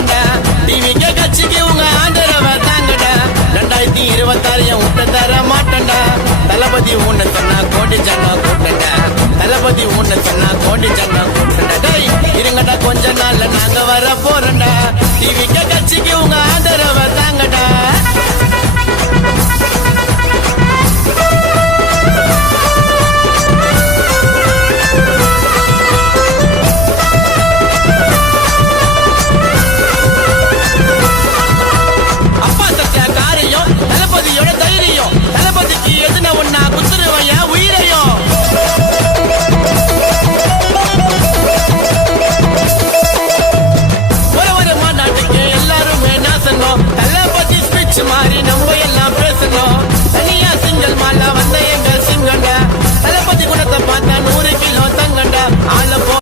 போறண்டா டிவிக்கே கட்சிக்கு உங்க ஆதரவை தாங்கடா 2026 என் விட்டு தர மாட்டேன்டா தளபதி உன்னை சொன்னா கோடி ஜனம் கூட்டண்டா தளபதி உன்னை சொன்னா கோடி ஜனம் கூட்டண்டா டேய் இருங்கடா கொஞ்ச நாள்ல நாங்க வர போறண்டா டிவிக்கே கட்சிக்கு உங்க ஆதரவை